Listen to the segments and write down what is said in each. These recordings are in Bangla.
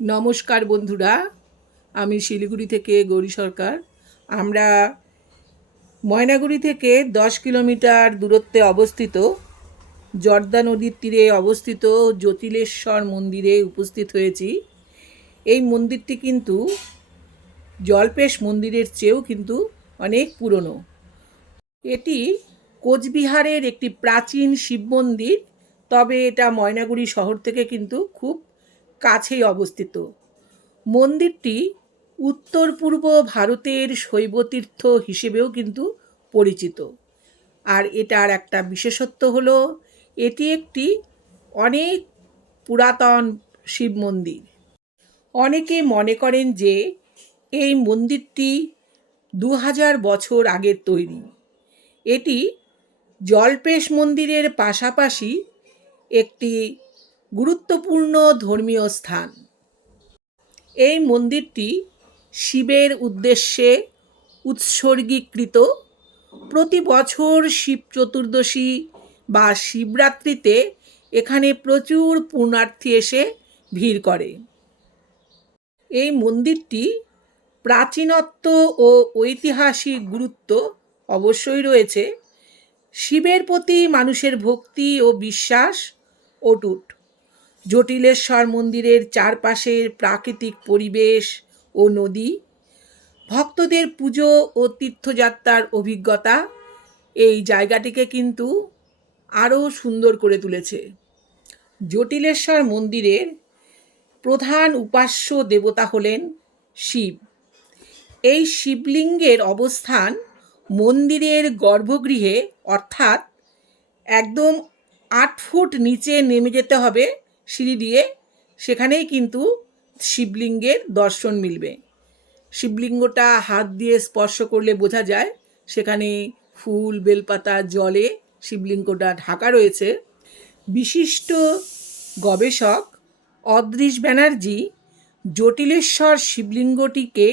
নমস্কার বন্ধুরা, আমি শিলিগুড়ি থেকে গৌরী সরকার। আমরা ময়নাগুড়ি থেকে দশ কিলোমিটার দূরত্বে অবস্থিত, জর্দা নদীর তীরে অবস্থিত জ্যোতিলেশ্বর মন্দিরে উপস্থিত হয়েছি। এই মন্দিরটি কিন্তু জলপেশ মন্দিরের চেয়েও কিন্তু অনেক পুরনো। এটি কোচবিহারের একটি প্রাচীন শিব মন্দির, তবে এটা ময়নাগুড়ি শহর থেকে কিন্তু খুব কাছেই অবস্থিত। মন্দিরটি উত্তর পূর্ব ভারতের শৈবতীর্থ হিসেবেও কিন্তু পরিচিত। আর এটার একটা বিশেষত্ব হলো, এটি একটি অনেক পুরাতন শিব মন্দির। অনেকে মনে করেন যে এই মন্দিরটি দু হাজার বছর আগের তৈরি। এটি জলপেশ মন্দিরের পাশাপাশি একটি গুরুত্বপূর্ণ ধর্মীয় স্থান। এই মন্দিরটি শিবের উদ্দেশ্যে উৎসর্গীকৃত। প্রতি বছর শিব চতুর্দশী বা শিবরাত্রিতে এখানে প্রচুর পুণ্যার্থী এসে ভিড় করে। এই মন্দিরটি প্রাচীনত্ব ও ঐতিহাসিক গুরুত্ব অবশ্যই রয়েছে। শিবের প্রতি মানুষের ভক্তি ও বিশ্বাস অটুট। জটিলেশ্বর মন্দিরের চারপাশের প্রাকৃতিক পরিবেশ ও নদী, ভক্তদের পুজো ও তীর্থযাত্রার অভিজ্ঞতা এই জায়গাটিকে কিন্তু আরও সুন্দর করে তুলেছে। জটিলেশ্বর মন্দিরের প্রধান উপাস্য দেবতা হলেন শিব। এই শিবলিঙ্গের অবস্থান মন্দিরের গর্ভগৃহে, অর্থাৎ একদম আট ফুট নিচে নেমে যেতে হবে সিঁড়ি দিয়ে সেখানেই কিন্তু শিবলিঙ্গের দর্শন মিলবে। শিবলিঙ্গটা হাত দিয়ে স্পর্শ করলে বোঝা যায়, সেখানে ফুল, বেলপাতা, জলে শিবলিঙ্গটা ঢাকা রয়েছে। বিশিষ্ট গবেষক অদৃশ ব্যানার্জি জটিলেশ্বর শিবলিঙ্গটিকে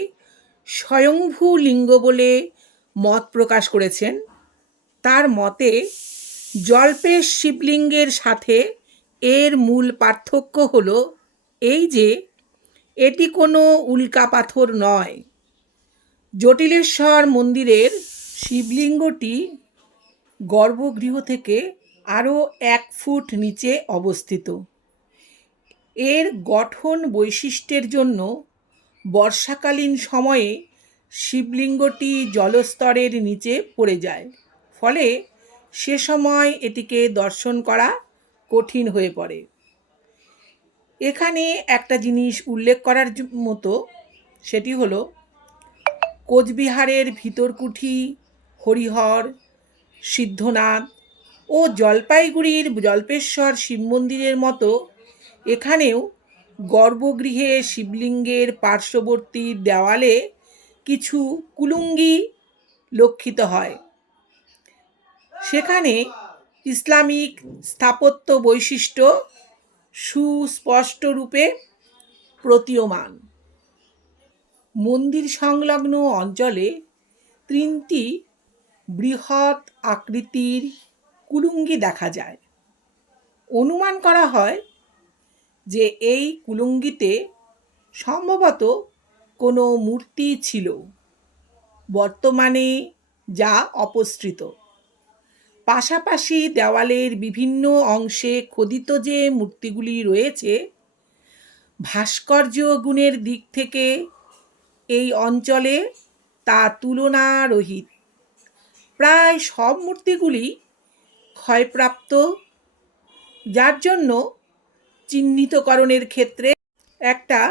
স্বয়ংভূ লিঙ্গ বলে মত প্রকাশ করেছেন। তার মতে জলপেশ শিবলিঙ্গের সাথে এর মূল পার্থক্য হল এই যে, এটি কোনো উল্কা পাথর নয়। জটিলেশ্বর মন্দিরের শিবলিঙ্গটি গর্ভগৃহ থেকে আরও এক ফুট নিচে অবস্থিত। এর গঠন বৈশিষ্ট্যের জন্য বর্ষাকালীন সময়ে শিবলিঙ্গটি জলস্তরের নিচে পড়ে যায়। ফলে সে সময় এটিকে দর্শন করা কঠিন হয়ে পড়ে। এখানে একটা জিনিস উল্লেখ করার মতো, সেটি হলো, কোচবিহারের ভিতরকুঠি, হরিহর, সিদ্ধনাথ ও জলপাইগুড়ির জল্পেশ্বর শিব মন্দিরের মতো, এখানেও গর্ভগৃহে শিবলিঙ্গের পার্শ্ববর্তী দেওয়ালে কিছু কুলুঙ্গি লক্ষিত হয়। সেখানে ইসলামিক স্থাপত্য বৈশিষ্ট্য সুস্পষ্ট রূপে প্রতীয়মান। মন্দির সংলগ্ন অঞ্চলে তিনটি বৃহৎ আকৃতির কুলুঙ্গি দেখা যায়। অনুমান করা হয় যে এই কুলুঙ্গিতে সম্ভবত কোনো মূর্তি ছিল। বর্তমানে যা অপসৃত। পাশাপাশি দেওয়ালের বিভিন্ন অংশে খোদিত যে মূর্তিগুলি রয়েছে, ভাস্কর্য গুণের দিক থেকে এই অঞ্চলে তা তুলনারহিত প্রায় সব মূর্তিগুলি ক্ষয়প্রাপ্ত, যার জন্য চিহ্নিতকরণের ক্ষেত্রে একটা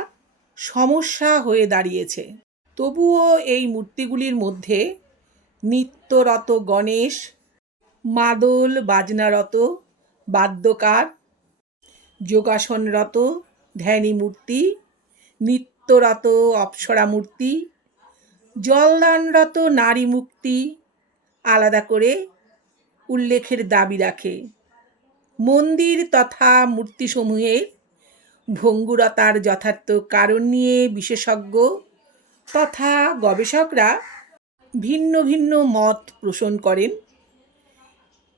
সমস্যা হয়ে দাঁড়িয়েছে। তবুও এই মূর্তিগুলির মধ্যে নিত্যরত গণেশ মাদল বাজনারত, বাদ্যকার, যোগাসনরত, ধ্যানী মূর্তি, নিত্যরত অপ্সরা মূর্তি, জলদানরত নারী মুক্তি, আলাদা করে উল্লেখের দাবি রাখে। মন্দির তথা মূর্তিসমূহের ভঙ্গুরতার যথার্থ কারণ নিয়ে বিশেষজ্ঞ তথা গবেষকরা ভিন্ন ভিন্ন মত পোষণ করেন।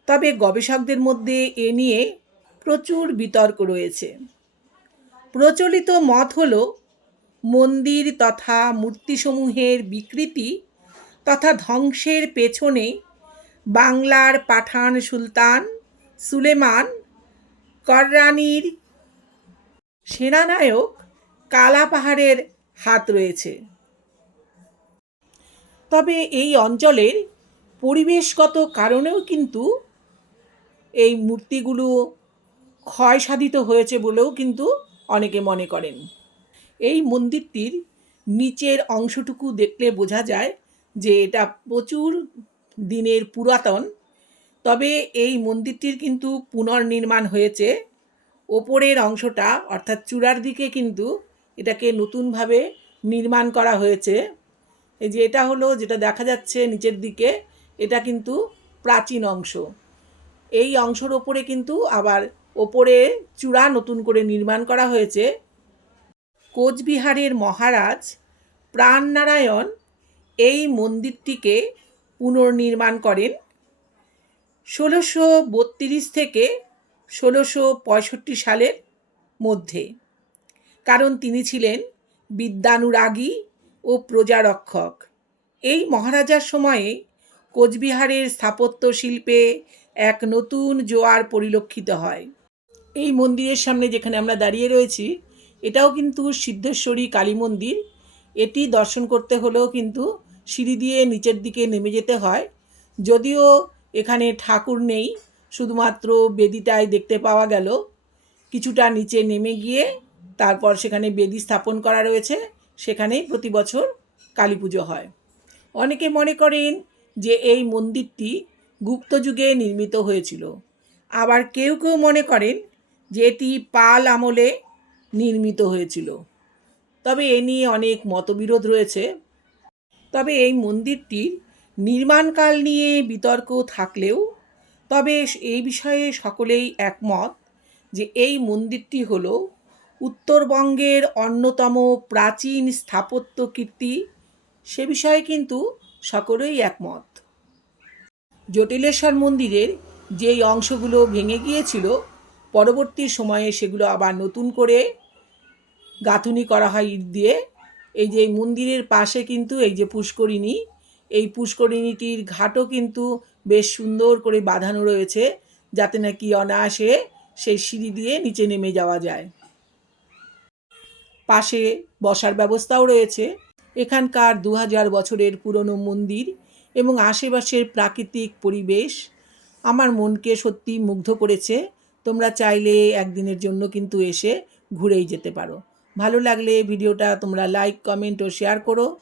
তবে গবেষকদের মধ্যে এ নিয়ে প্রচুর বিতর্ক রয়েছে। প্রচলিত মত হল, মন্দির তথা মূর্তিসমূহের বিকৃতি তথা ধ্বংসের পেছনে বাংলার পাঠান সুলতান সুলেমান, কররানির সেনানায়ক কালা পাহাড়ের হাত রয়েছে। তবে এই অঞ্চলের পরিবেশগত কারণেও কিন্তু এই মূর্তিগুলো ক্ষয় সাধিত হয়েছে বলেও কিন্তু অনেকে মনে করেন। এই মন্দিরটির নিচের অংশটুকু দেখলে বোঝা যায় যে এটা প্রচুর দিনের পুরাতন। তবে এই মন্দিরটির কিন্তু পুনর্নির্মাণ হয়েছে। ওপরের অংশটা অর্থাৎ চূড়ার দিকে কিন্তু এটাকে নতুনভাবে নির্মাণ করা হয়েছে। এই যে এটা হলো, যেটা দেখা যাচ্ছে নিচের দিকে, এটা কিন্তু প্রাচীন অংশ। এই অংশের ওপরে কিন্তু আবার ওপরে চূড়া নতুন করে নির্মাণ করা হয়েছে। কোচবিহারের মহারাজ প্রাণনারায়ণ এই মন্দিরটিকে পুনর্নির্মাণ করেন। ষোলোশো বত্রিশ থেকে ষোলোশো পঁয়ষট্টি সালের মধ্যে। কারণ তিনি ছিলেন বিদ্যানুরাগী ও প্রজারক্ষক। এই মহারাজার সময়ে কোচবিহারের স্থাপত্য শিল্পে এক নতুন জোয়ার পরিলক্ষিত হয়। এই মন্দিরের সামনে যেখানে আমরা দাঁড়িয়ে রয়েছি, এটাও কিন্তু সিদ্ধেশ্বরী কালী মন্দির। এটি দর্শন করতে হলেও কিন্তু সিঁড়ি দিয়ে নিচের দিকে নেমে যেতে হয়। যদিও এখানে ঠাকুর নেই, শুধুমাত্র বেদিটাই দেখতে পাওয়া গেল। কিছুটা নিচে নেমে গিয়ে তারপর সেখানে বেদি স্থাপন করা রয়েছে, সেখানেই প্রতি বছর কালী পুজো হয়। অনেকে মনে করেন যে এই মন্দিরটি গুপ্ত যুগে নির্মিত হয়েছিল। আবার কেউ কেউ মনে করেন যে এটি পাল আমলে নির্মিত হয়েছিল। তবে এ নিয়ে অনেক মতবিরোধ রয়েছে। তবে এই মন্দিরটির নির্মাণকাল নিয়ে বিতর্ক থাকলেও, তবে এই বিষয়ে সকলেই একমত যে এই মন্দিরটি হল উত্তরবঙ্গের অন্যতম প্রাচীন স্থাপত্য কীর্তি। সে বিষয়ে কিন্তু সকলেই একমত। জটিলেশ্বর মন্দিরের যেই অংশগুলো ভেঙে গিয়েছিল, পরবর্তী সময়ে সেগুলো আবার নতুন করে গাঁথুনি করা হয় ইট দিয়ে। এই যে মন্দিরের পাশে কিন্তু এই যে পুষ্করিণী, এই পুষ্করিণীটির ঘাটও কিন্তু বেশ সুন্দর করে বাঁধানো রয়েছে, যাতে নাকি অনায়াসে সেই সিঁড়ি দিয়ে নিচে নেমে যাওয়া যায়। পাশে বসার ব্যবস্থাও রয়েছে। এখানকার দু হাজার বছরের পুরনো মন্দির এবং আশেপাশের প্রাকৃতিক পরিবেশ আমার মনকে সত্যি মুগ্ধ করেছে। তোমরা চাইলে একদিনের জন্য কিন্তু এসে ঘুরেই যেতে পারো। ভালো লাগলে ভিডিওটা তোমরা লাইক কমেন্ট ও শেয়ার করো।